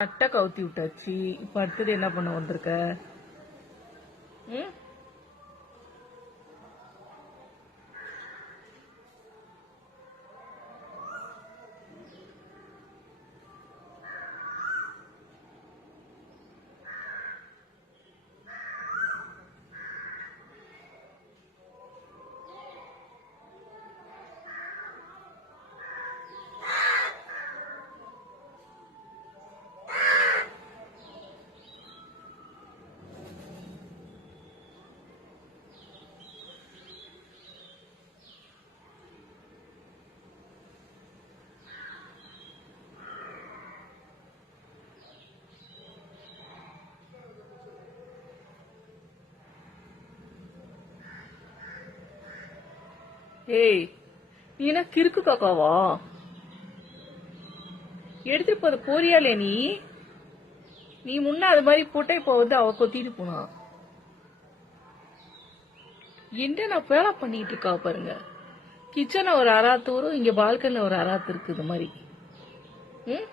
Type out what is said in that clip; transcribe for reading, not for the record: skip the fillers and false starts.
கட்டை கவுத்தி விட்டாச்சு. இப்ப அடுத்தது என்ன பண்ண வந்திருக்க? ம் ஏய், நீ என்ன கிறுக்கு காக்காவா? எடுத்துட்டு போத போறியாலே நீ? நீ முன்ன அது மாதிரி போட்ட, இப்ப வந்து அவ கொத்திட்டு போனா. என்ன நான் பேலா பண்ணிட்டு இருக்கா பாருங்க. கிச்சன்ல ஒரு அராத்து வரும், இங்க பால்கனில ஒரு அராத்து இருக்குது மாதிரி. ம்